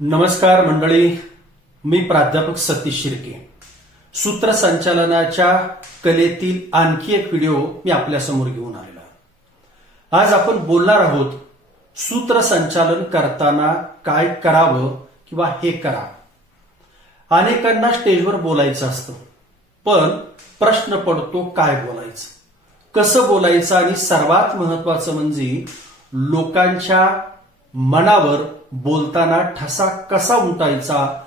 नमस्कार मंडळी मी प्राध्यापक सतीश शिर्के. सूत्रसंचालनाच्या कलेतील आणखी एक व्हिडिओ मी आपल्यासमोर घेऊन आलेला आज आपण बोलणार आहोत सूत्रसंचालन करताना काय करावं किंवा हे करा. अनेकांना स्टेजवर बोलायचं असतं पण प्रश्न पडतो काय बोलायचं? कसं बोलायचं? आणि सर्वात महत्वाचं म्हणजे लोकांच्या मनावर बोलताना ठसा कसा उमटायचा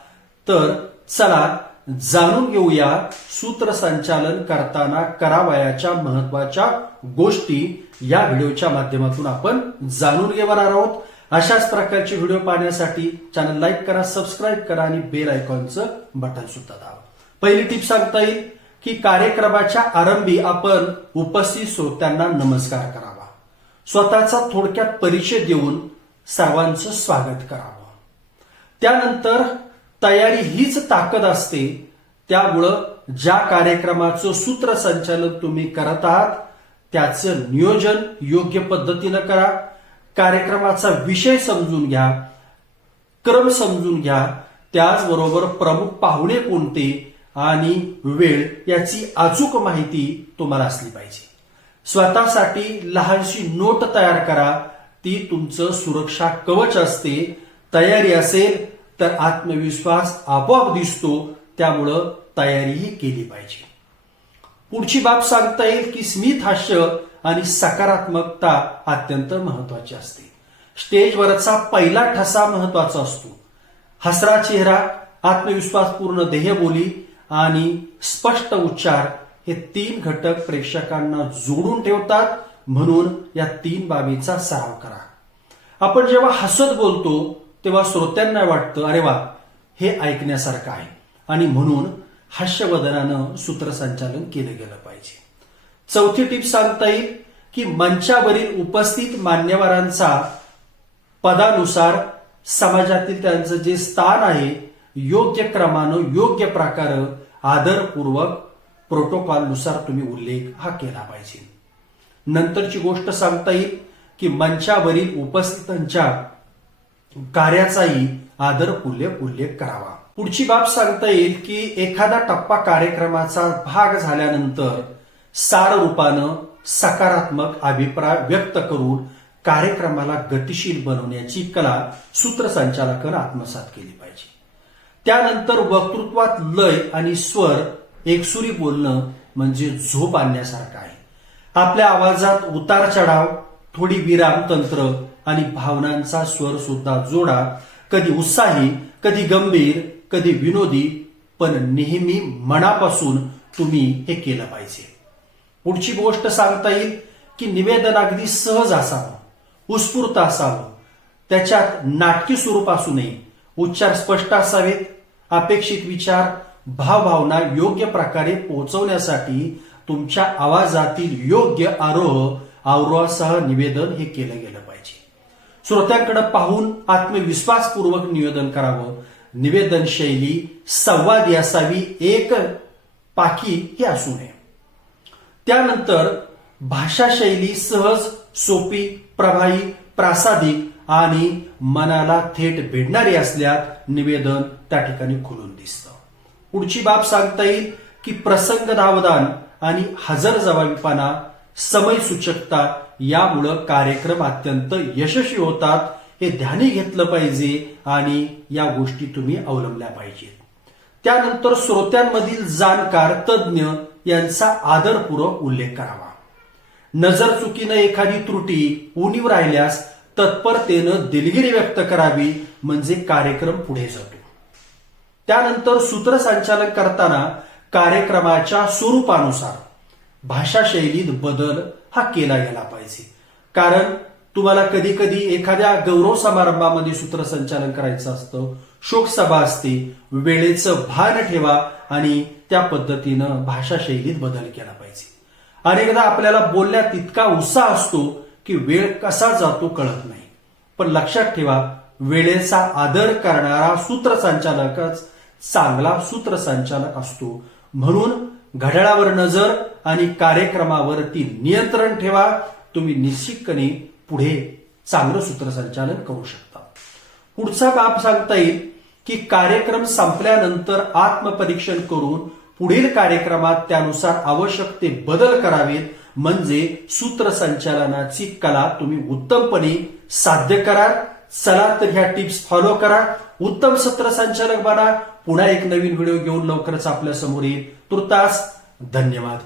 तर चला जाणून घेऊया सूत्रसंचालन करताना करावयाच्या महत्त्वाच्या गोष्टी या व्हिडिओच्या माध्यमातून आपण जाणून घेणार आहोत. अशाच प्रकारचे व्हिडिओ पाहण्यासाठी चॅनल लाईक करा सबस्क्राईब करा आणि बेल आयकॉनचं बटन सुद्धा दाबा. पहिली टीप सांगता येईल की कार्यक्रमाच्या आरंभी आपण उपस्थित श्रोत्यांना नमस्कार करावा. स्वतःचा थोडक्यात परिचय देऊन सर्वांचं स्वागत करावं. त्यानंतर तयारी हीच ताकद असते. त्यामुळं ज्या कार्यक्रमाचं सूत्रसंचालन तुम्ही करत आहात त्याचं नियोजन योग्य पद्धतीनं करा. कार्यक्रमाचा विषय समजून घ्या क्रम समजून घ्या त्याचबरोबर प्रमुख पाहुणे कोणते आणि वेळ याची अचूक माहिती तुम्हाला असली पाहिजे. स्वतःसाठी लहानशी नोट तयार करा. ती तुमचं सुरक्षा कवच असते तयारी असेल तर आत्मविश्वास आपोआप दिसतो त्यामुळं तयारीही केली पाहिजे. पुढची बाब सांगता येईल की स्मित हास्य आणि सकारात्मकता अत्यंत महत्वाची असते. स्टेजवरचा पहिला ठसा महत्त्वाचा असतो. हसरा चेहरा आत्मविश्वासपूर्ण देहबोली आणि स्पष्ट उच्चार हे तीन घटक प्रेक्षकांना जोडून ठेवतात म्हणून या तीन बाबींचा सराव करा. आपण जेव्हा हसत बोलतो तेव्हा श्रोत्यांना वाटतं अरे वा हे ऐकण्यासारखं आहे. आणि म्हणून हास्यवदनानं सूत्रसंचालन केलं गेलं पाहिजे. चौथी टीप सांगता येईल की मंचावरील उपस्थित मान्यवरांचा पदानुसार समाजातील त्यांचं जे स्थान आहे योग्य क्रमानं योग्य प्रकारे आदरपूर्वक प्रोटोकॉलनुसार तुम्ही उल्लेख हा केला पाहिजे. नंतरची गोष्ट सांगता येईल की मंचावरील उपस्थितांच्या कार्याचाही आदरपूर्य उल्लेख करावा. पुढची बाब सांगता येईल की एखादा टप्पा कार्यक्रमाचा भाग झाल्यानंतर सार रूपानं सकारात्मक अभिप्राय व्यक्त करून कार्यक्रमाला गतिशील बनवण्याची कला सूत्रसंचालकानं आत्मसात केली पाहिजे. त्यानंतर वक्तृत्वात लय आणि स्वर एकसुरी बोलणं म्हणजे झोप आणण्यासारखं आहे. आपल्या आवाजात उतार चढाव थोडी विराम तंत्र आणि भावनांचा स्वर सुद्धा जोडा. कधी उत्साही कधी गंभीर कधी विनोदी पण नेहमी मनापासून तुम्ही हे केलं पाहिजे. पुढची गोष्ट सांगता येईल की निवेदन अगदी सहज असावं उत्स्फूर्त असावं. त्याच्यात नाटकी स्वरूप असू नये उच्चार स्पष्ट असावेत. अपेक्षित विचार भावभावना योग्य प्रकारे पोहोचवण्यासाठी तुमच्या आवाजातील योग्य आरोह आवरोहासह निवेदन हे केलं गेलं पाहिजे. श्रोत्यांकडे पाहून आत्मविश्वासपूर्वक निवेदन करावं. निवेदन शैली संवादी असावी एक पाकी हे असू नये. त्यानंतर भाषा शैली सहज सोपी प्रभावी प्रासादिक आणि मनाला थेट भेटणारी असल्यात निवेदन त्या ठिकाणी खुलून दिसतं. पुढची बाब सांगता येईल की प्रसंग धावदान आणि हजर जबाबीपणा समय सूचकता यामुळं कार्यक्रम अत्यंत यशस्वी होतात हे ध्यानी घेतलं पाहिजे आणि या गोष्टी तुम्ही अवलंबल्या पाहिजेत. त्यानंतर श्रोत्यांमधील जाणकार तज्ज्ञ यांचा आदरपूर्वक उल्लेख करावा. नजर चुकीनं एखादी त्रुटी उणीव राहिल्यास तत्परतेनं दिलगिरी व्यक्त करावी म्हणजे कार्यक्रम पुढे जातो. त्यानंतर सूत्रसंचालन करताना कार्यक्रमाच्या स्वरूपानुसार भाषा शैलीत बदल हा केला गेला पाहिजे. कारण तुम्हाला कधी कधी एखाद्या गौरव समारंभामध्ये सूत्रसंचालन करायचं असतं शोकसभा असते वेळेचं भान ठेवा आणि त्या पद्धतीनं भाषा शैलीत बदल केला पाहिजे. अनेकदा आपल्याला बोलण्यात इतका उत्साह असतो की वेळ कसा जातो कळत नाही. पण लक्षात ठेवा वेळेचा आदर करणारा सूत्रसंचालकच चांगला सूत्रसंचालक असतो. म्हणून घड्याळावर नजर आणि कार्यक्रमावरती नियंत्रण ठेवा. तुम्ही निश्चितपणे पुढे चांगलं सूत्रसंचालन करू शकता. पुढचा बाब सांगता येईल की कार्यक्रम संपल्यानंतर आत्मपरीक्षण करून पुढील कार्यक्रमात त्यानुसार आवश्यक ते बदल करावेत. म्हणजे सूत्रसंचालनाची कला तुम्ही उत्तमपणे साध्य करा चला तर ह्या टिप्स फॉलो करा. उत्तम सत्र संचालक बना. पुन्हा एक नवीन व्हिडिओ घेऊन लवकरच आपल्यासमोर येईल. तुर्तास धन्यवाद.